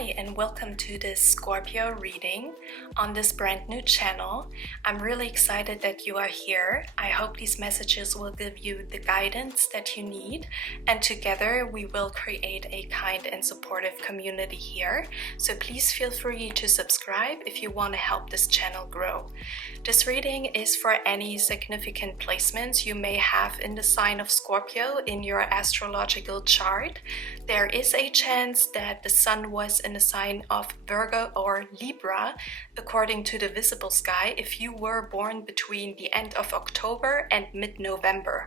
Hi and welcome to this Scorpio reading on this brand new channel. I'm really excited that you are here. I hope these messages will give you the guidance that you need, and together we will create a kind and supportive community here. So please feel free to subscribe if you want to help this channel grow. This reading is for any significant placements you may have in the sign of Scorpio in your astrological chart. There is a chance that the sun was in the sign of Virgo or Libra, according to the visible sky, if you were born between the end of October and mid-November.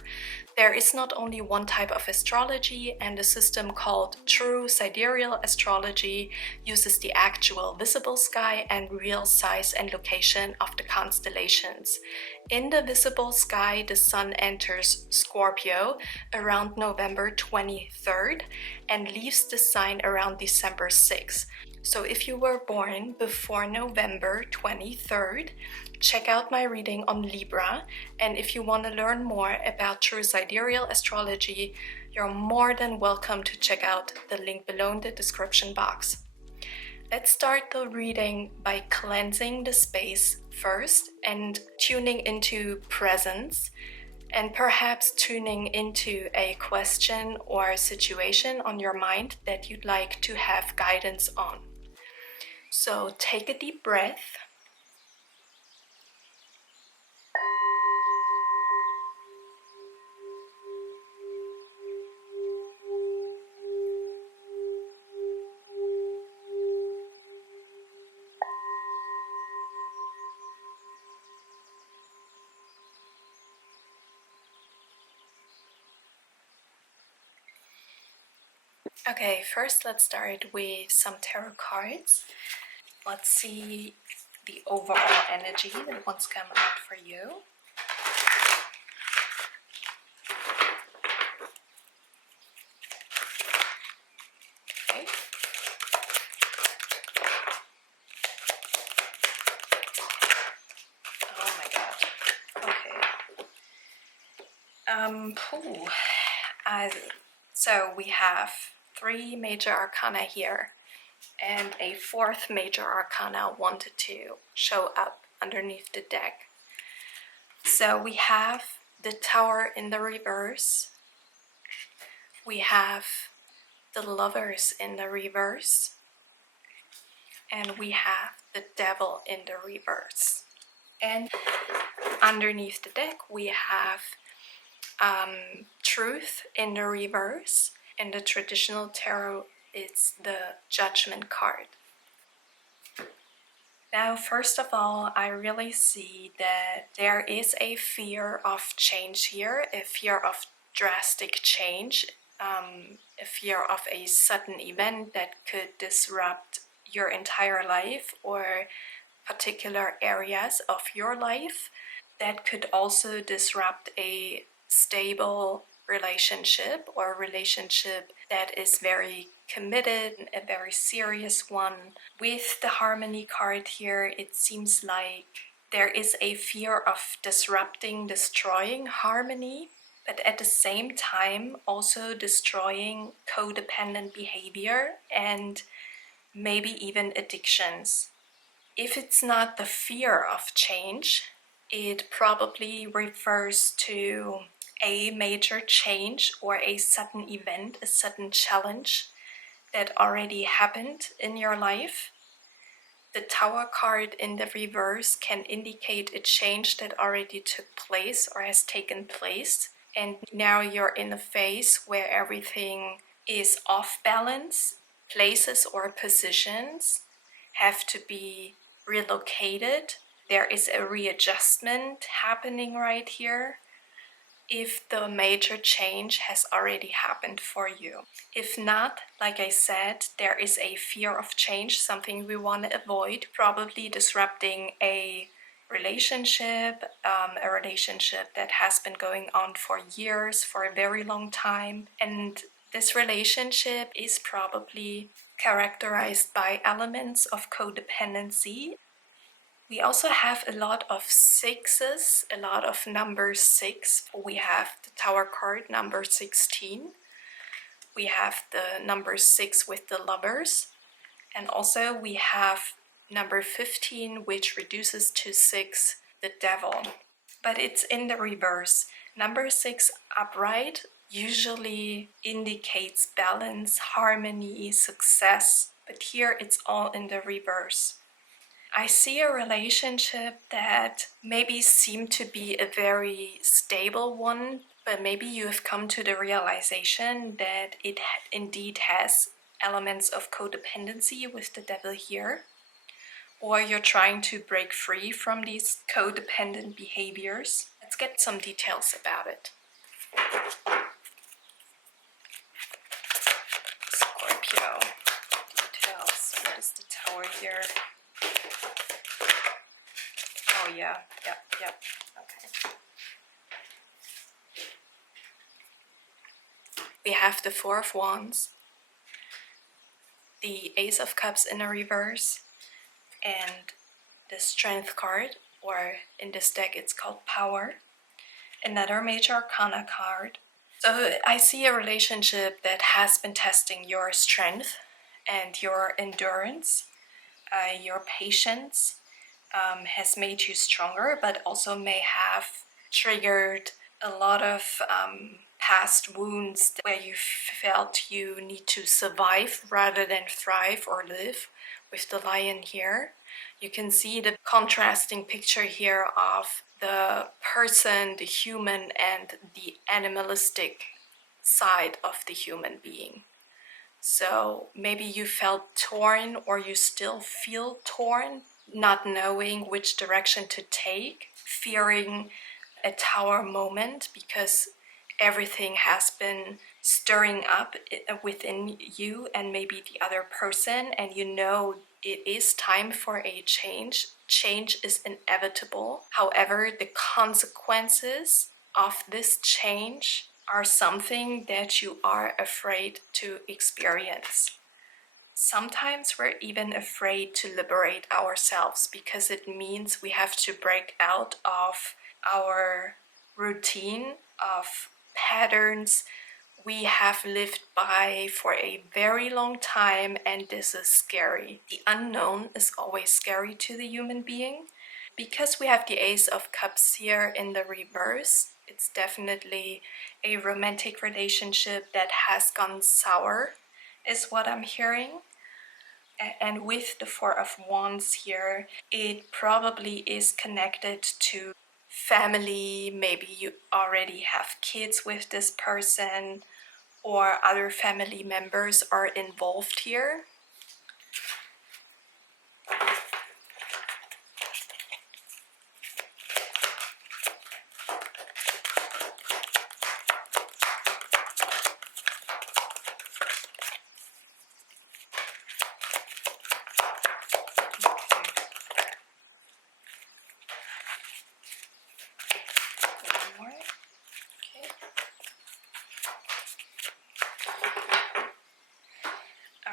There is not only one type of astrology, and the system called true sidereal astrology uses the actual visible sky and real size and location of the constellations. In the visible sky, the sun enters Scorpio around November 23rd and leaves the sign around December 6th. So if you were born before November 23rd, check out my reading on Libra. And if you want to learn more about true sidereal astrology, you're more than welcome to check out the link below in the description box. Let's start the reading by cleansing the space first and tuning into presence, and perhaps tuning into a question or situation on your mind that you'd like to have guidance on. So take a deep breath. Okay, first let's start with some tarot cards. Let's see the overall energy that wants to come out for you. Okay. Oh my god. Okay. So we have 3 major arcana here, and a 4th major arcana wanted to show up underneath the deck. So we have the Tower in the reverse, we have the Lovers in the reverse, and we have the Devil in the reverse. And underneath the deck we have Truth in the reverse. In the traditional tarot, it's the Judgment card. Now, first of all, I really see that there is a fear of change here, a fear of drastic change, a fear of a sudden event that could disrupt your entire life or particular areas of your life. That could also disrupt a stable relationship, or a relationship that is very committed, a very serious one. With the Harmony card here, it seems like there is a fear of disrupting, destroying harmony, but at the same time also destroying codependent behavior and maybe even addictions. If it's not the fear of change, it probably refers to a major change or a sudden event, a sudden challenge that already happened in your life. The Tower card in the reverse can indicate a change that already took place or has taken place, and now you're in a phase where everything is off balance. Places or positions have to be relocated. There is a readjustment happening right here, if the major change has already happened for you. If not, like I said, there is a fear of change, something we want to avoid, probably disrupting a relationship that has been going on for years, for a very long time. And this relationship is probably characterized by elements of codependency. We also have a lot of 6s, a lot of number 6. We have the Tower card, number 16. We have the number 6 with the Lovers. And also we have number 15, which reduces to 6, the devil. But it's in the reverse. Number 6 upright usually indicates balance, harmony, success, but here it's all in the reverse. I see a relationship that maybe seemed to be a very stable one, but maybe you have come to the realization that it indeed has elements of codependency with the devil here, or you're trying to break free from these codependent behaviors. Let's get some details about it. Scorpio, details. What is the tower here? Oh yeah, yep, okay. We have the Four of Wands, the Ace of Cups in a reverse, and the Strength card, or in this deck it's called Power, another Major Arcana card. So I see a relationship that has been testing your strength and your endurance, your patience, has made you stronger, but also may have triggered a lot of past wounds where you felt you need to survive rather than thrive or live. With the lion here, you can see the contrasting picture here of the person, the human, and the animalistic side of the human being. So maybe you felt torn, or you still feel torn, not knowing which direction to take, fearing a tower moment because everything has been stirring up within you and maybe the other person, and you know it is time for a change. Change is inevitable. However, the consequences of this change are something that you are afraid to experience. Sometimes we're even afraid to liberate ourselves because it means we have to break out of our routine, of patterns we have lived by for a very long time, and this is scary. The unknown is always scary to the human being. Because we have the Ace of Cups here in the reverse, it's definitely a romantic relationship that has gone sour, is what I'm hearing. And with the Four of Wands here, it probably is connected to family. Maybe you already have kids with this person, or other family members are involved here.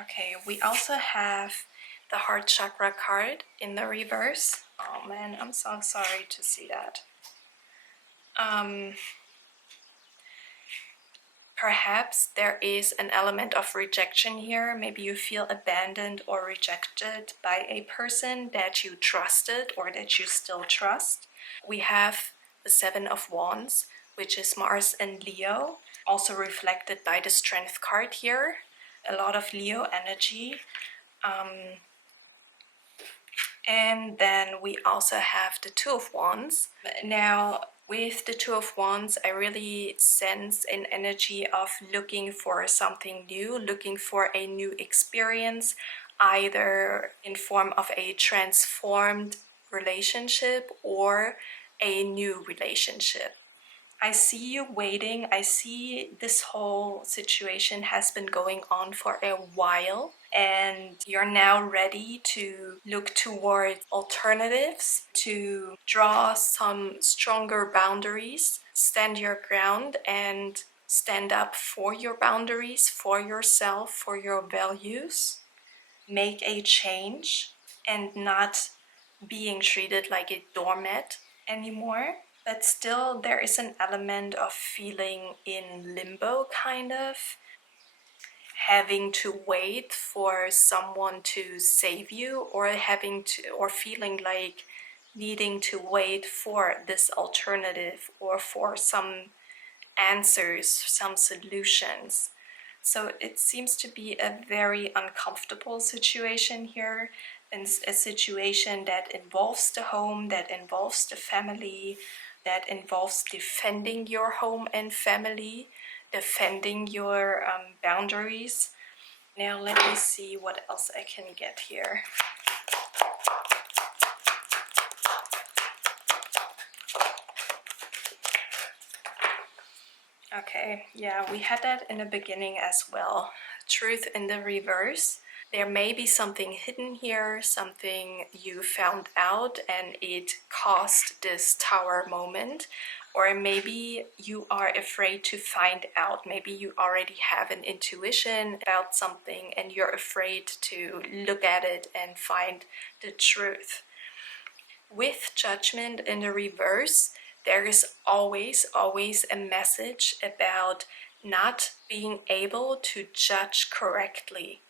Okay, we also have the heart chakra card in the reverse. Oh man, I'm so sorry to see that. Perhaps there is an element of rejection here. Maybe you feel abandoned or rejected by a person that you trusted or that you still trust. We have the Seven of Wands, which is Mars and Leo, also reflected by the Strength card here. A lot of Leo energy. And then we also have the Two of Wands. Now, with the Two of Wands, I really sense an energy of looking for something new, looking for a new experience, either in form of a transformed relationship or a new relationship. I see you waiting. I see this whole situation has been going on for a while, and you're now ready to look toward alternatives, to draw some stronger boundaries, stand your ground, and stand up for your boundaries, for yourself, for your values. Make a change and not being treated like a doormat anymore. But still, there is an element of feeling in limbo, kind of. having to wait for someone to save you, or feeling like needing to wait for this alternative or for some answers, some solutions. So it seems to be a very uncomfortable situation here, and a situation that involves the home, that involves the family, that involves defending your home and family, defending your boundaries. Now let me see what else I can get here. Okay, yeah, we had that in the beginning as well. Truth in the reverse. There may be something hidden here, something you found out and it caused this tower moment. Or maybe you are afraid to find out. Maybe you already have an intuition about something and you're afraid to look at it and find the truth. With judgment in the reverse, there is always a message about not being able to judge correctly,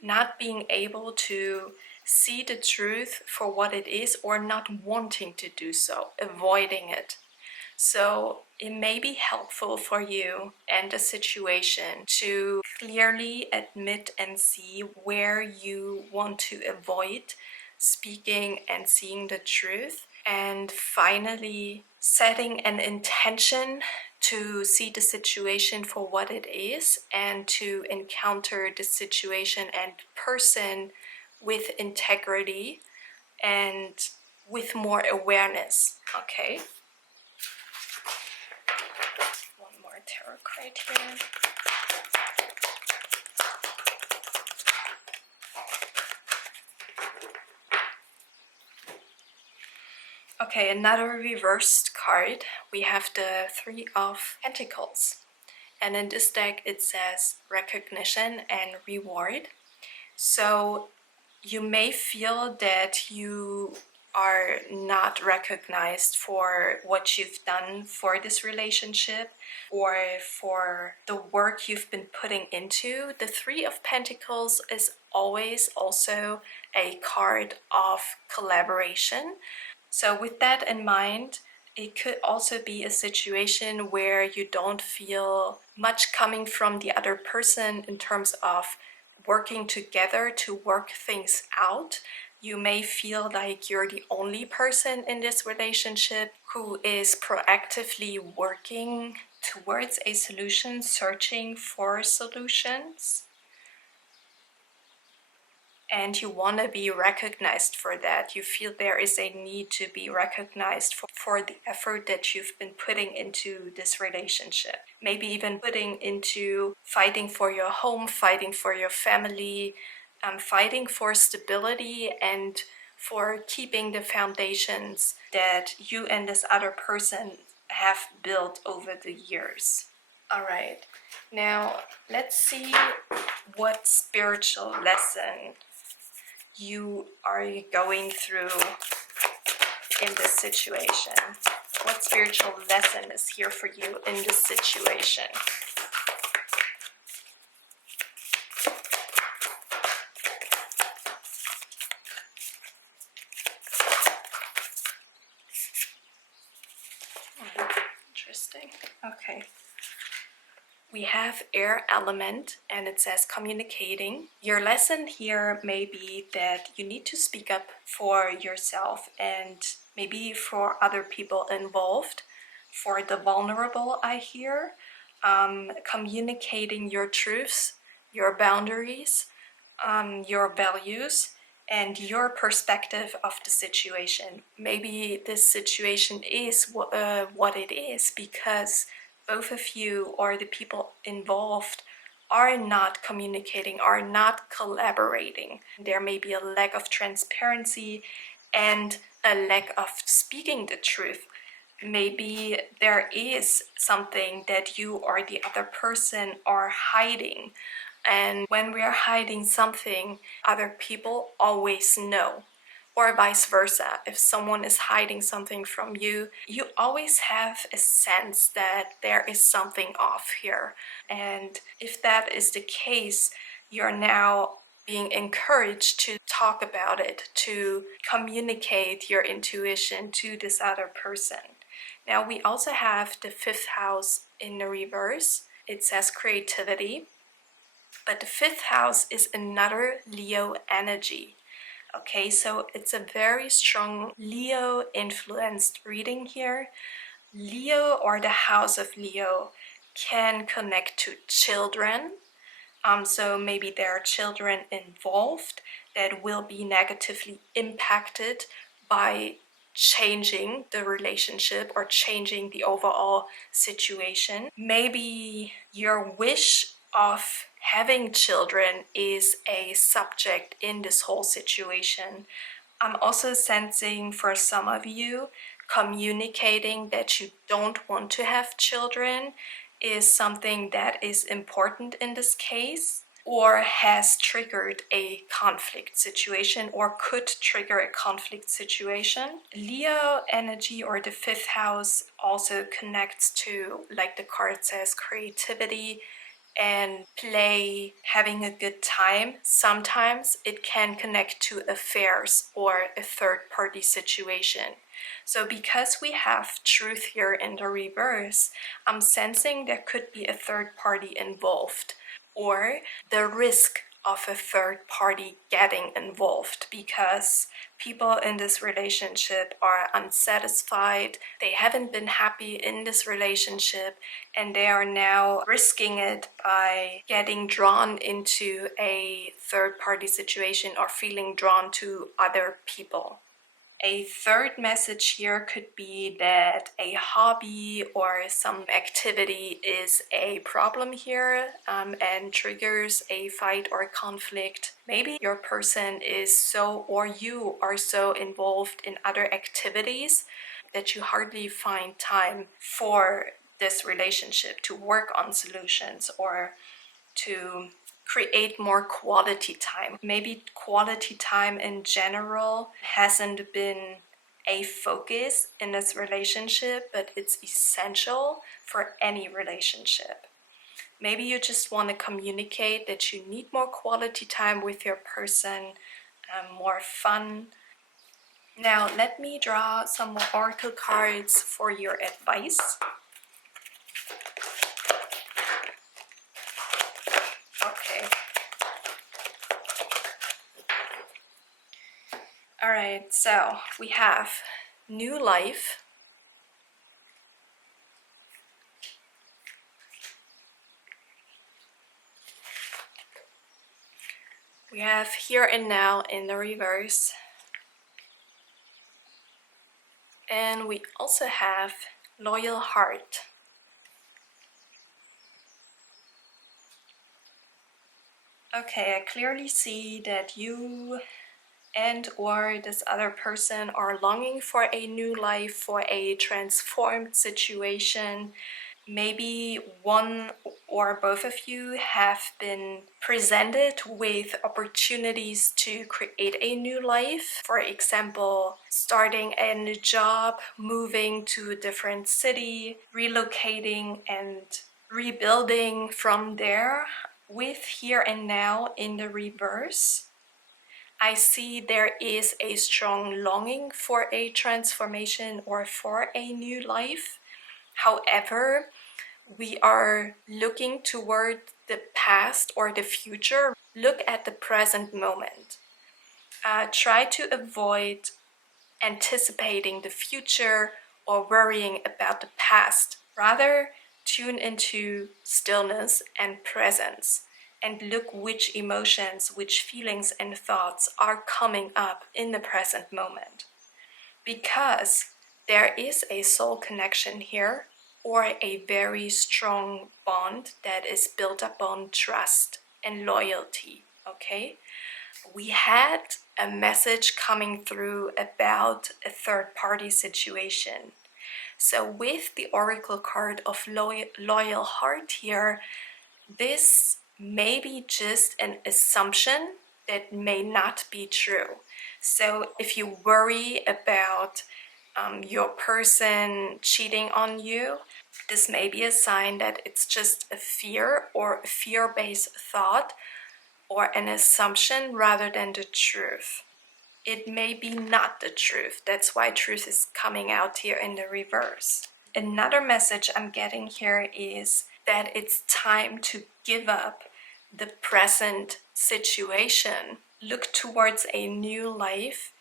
not being able to see the truth for what it is, or not wanting to do so, avoiding it. So it may be helpful for you and the situation to clearly admit and see where you want to avoid speaking and seeing the truth, and finally setting an intention to see the situation for what it is and to encounter the situation and person with integrity and with more awareness. Okay. One more tarot card here. Okay, another reversed card. We have the Three of Pentacles. And in this deck it says recognition and reward. So you may feel that you are not recognized for what you've done for this relationship or for the work you've been putting into. The Three of Pentacles is always also a card of collaboration. So with that in mind, it could also be a situation where you don't feel much coming from the other person in terms of working together to work things out. You may feel like you're the only person in this relationship who is proactively working towards a solution, searching for solutions. And you want to be recognized for that. You feel there is a need to be recognized for the effort that you've been putting into this relationship. Maybe even putting into fighting for your home, fighting for your family, fighting for stability and for keeping the foundations that you and this other person have built over the years. All right, now let's see what spiritual lesson you are going through in this situation. What spiritual lesson is here for you in this situation? Interesting. Okay. We have air element and it says communicating. Your lesson here may be that you need to speak up for yourself and maybe for other people involved. For the vulnerable, I hear communicating your truths, your boundaries, your values, and your perspective of the situation. Maybe this situation is what it is because both of you or the people involved are not communicating, are not collaborating. There may be a lack of transparency and a lack of speaking the truth. Maybe there is something that you or the other person are hiding. And when we are hiding something, other people always know. or vice versa. If someone is hiding something from you, you always have a sense that there is something off here. And if that is the case, you're now being encouraged to talk about it, to communicate your intuition to this other person. Now, we also have the 5th house in the reverse. It says creativity, but the 5th house is another Leo energy. Okay, so it's a very strong Leo influenced reading here. Leo, or the house of Leo, can connect to children. So maybe there are children involved that will be negatively impacted by changing the relationship or changing the overall situation. Maybe your wish of having children is a subject in this whole situation. I'm also sensing for some of you, communicating that you don't want to have children is something that is important in this case, or has triggered a conflict situation or could trigger a conflict situation. Leo energy, or the 5th house, also connects to, like the card says, creativity and play, having a good time. Sometimes it can connect to affairs or a third-party situation. So because we have truth here in the reverse, I'm sensing there could be a third party involved, or the risk of a third party getting involved because people in this relationship are unsatisfied, they haven't been happy in this relationship, and they are now risking it by getting drawn into a third party situation or feeling drawn to other people. A third message here could be that a hobby or some activity is a problem here and triggers a fight or conflict. Maybe your person is so, or you are so involved in other activities that you hardly find time for this relationship to work on solutions or to create more quality time. Maybe quality time in general hasn't been a focus in this relationship, but it's essential for any relationship. Maybe you just want to communicate that you need more quality time with your person, more fun. Now, let me draw some more oracle cards for your advice. Okay. Alright, so we have new life. We have here and now in the reverse. And we also have loyal heart. Okay, I clearly see that you and or this other person are longing for a new life, for a transformed situation. Maybe one or both of you have been presented with opportunities to create a new life. For example, starting a new job, moving to a different city, relocating and rebuilding from there. With here and now in the reverse, I see there is a strong longing for a transformation or for a new life. However, we are looking toward the past or the future. Look at the present moment. Try to avoid anticipating the future or worrying about the past. Rather, tune into stillness and presence and look which emotions, which feelings and thoughts are coming up in the present moment. Because there is a soul connection here, or a very strong bond that is built upon trust and loyalty, okay? We had a message coming through about a third-party situation. So with the oracle card of loyal heart here, this may be just an assumption that may not be true. So if you worry about your person cheating on you, this may be a sign that it's just a fear or a fear-based thought or an assumption rather than the truth. It may be not the truth. That's why truth is coming out here in the reverse. Another message I'm getting here is that it's time to give up the present situation. Look towards a new life,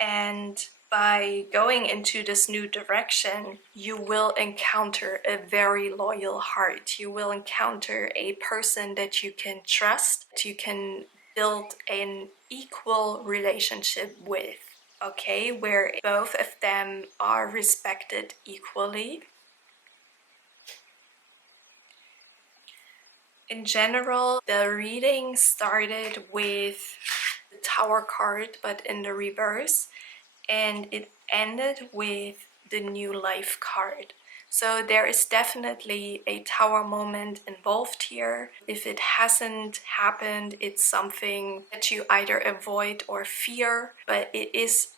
and by going into this new direction, you will encounter a very loyal heart. You will encounter a person that you can trust, that you can build an equal relationship with, okay? Where both of them are respected equally. In general, the reading started with the Tower card, but in the reverse, and it ended with the New Life card. So there is definitely a Tower moment involved here. If it hasn't happened, it's something that you either avoid or fear, but it is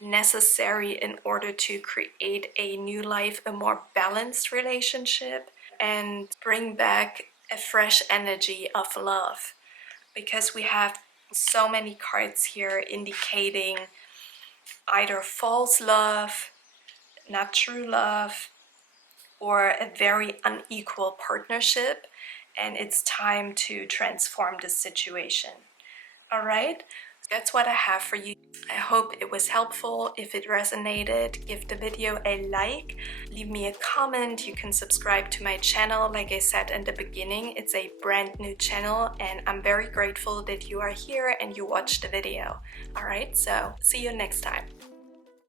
necessary in order to create a new life, a more balanced relationship, and bring back a fresh energy of love. Because we have so many cards here indicating either false love, not true love, or a very unequal partnership, and it's time to transform the situation. All right, that's what I have for you. I hope it was helpful. If it resonated, give the video a like, leave me a comment. You can subscribe to my channel. Like I said in the beginning, it's a brand new channel, and I'm very grateful that you are here and you watched the video. All right, so see you next time.